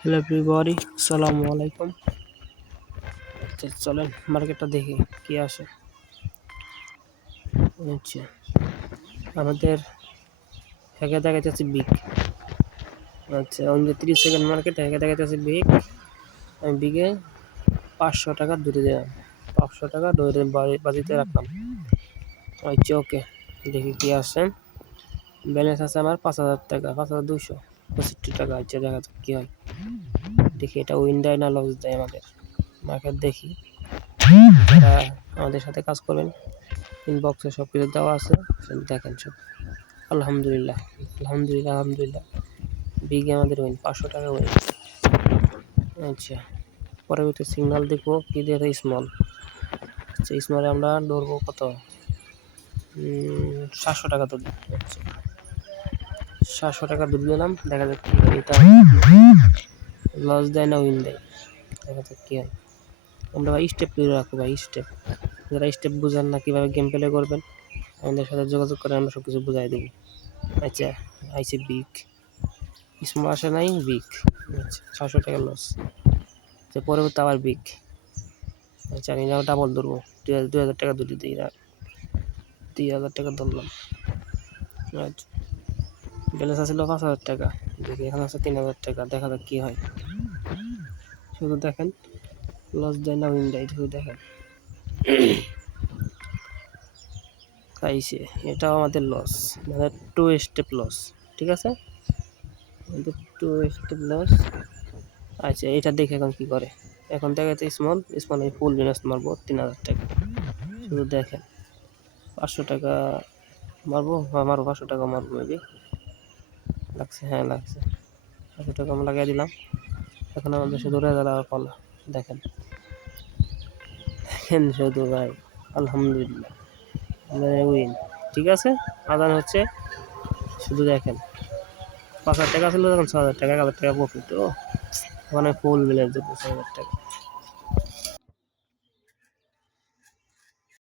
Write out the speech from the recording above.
Hello everybody, আসসালামু আলাইকুম। আচ্ছা চলেন মার্কেটটা দেখি কি আসে। আচ্ছা আমাদের হেগে দেখাইতেছে বিগ। আচ্ছা 30 সেকেন্ড মার্কেট হেগে দেখাইতেছে বিগ। আমি বিগে 500 টাকা ধরে দিলাম, 500 টাকা ধরে বাজিতে রাখলাম। আচ্ছা ওকে, দেখি কি আসে। ব্যালেন্স আছে আমার 5,000 টাকা, 5,265 টাকা। আচ্ছা দেখা যাক কি হয়। দেখি এটা উইন দেয় না লস দেয় আমাদের। মার্কেট দেখি, যারা আমাদের সাথে কাজ করবেন ইনবক্সে সব কিছু দেওয়া আছে, দেখেন সব। আলহামদুলিল্লাহ আলহামদুলিল্লাহ আলহামদুলিল্লাহ, বিগে আমাদের উইন, 500 টাকা উইন। আচ্ছা পরবর্তী সিগন্যাল দেখবো কি দিয়ে, স্মল। আচ্ছা স্মলে আমরা ধরবো কত, 700 টাকা ধরবো। আচ্ছা 700 টাকা ধরে দিলাম, দেখা যাক কি হয়। এটা লস দেয় না উইন দেয়, দেখা যাক কি হয়। আমরা ভাই স্টেপ তৈরি রাখবো, ভাই স্টেপ। যারা স্টেপ বুঝেন না কীভাবে গেম প্লে করবেন, আমাদের সাথে যোগাযোগ করে আমরা সব কিছু বুঝাই দেবো। আচ্ছা আইসি বিগ, স্মল আসে নাই, বিগ। আচ্ছা 600 টাকা লস। আচ্ছা পরবর্তী আবার বিগ। আচ্ছা আমি আবার ডাবল ধরবো, 2,000 টাকা ধরে দিই, 3,000 টাকা ধরলাম। আচ্ছা ব্যালেন্স আসছিল 5,000 টাকা, দেখি এখানে আছে 3,000 টাকা, দেখা যাক কী হয়। শুধু দেখেন লস দেয় না উইন দেয়, শুধু দেখেন। খাইছে, এটাও আমাদের লস, মানে 2 স্টেপ লস। ঠিক আছে, 2 স্টেপ লস। আচ্ছা এটা দেখে এখন কি করে। এখন দেখাতে স্মল এই ফুল বিনাস মারবো 3,000 টাকা। শুধু দেখেন 500 টাকা মারবো, মারবো 500 টাকা মারবো, মেবি লাগছে, হ্যাঁ লাগছে। 500 টাকা আমি লাগাই দিলাম। এখন আমাদের শুধু রেজাল্ট আর পালা, দেখেন দেখেন শুধু ভাই। আলহামদুলিল্লাহ উইন। ঠিক আছে, আদান হচ্ছে, শুধু দেখেন 5,000 টাকা ছিল তখন 6,000 টাকা, 1,000 টাকা প্রফিট। ও ওখানে ফুল মিলে যেত 6,000 টাকা।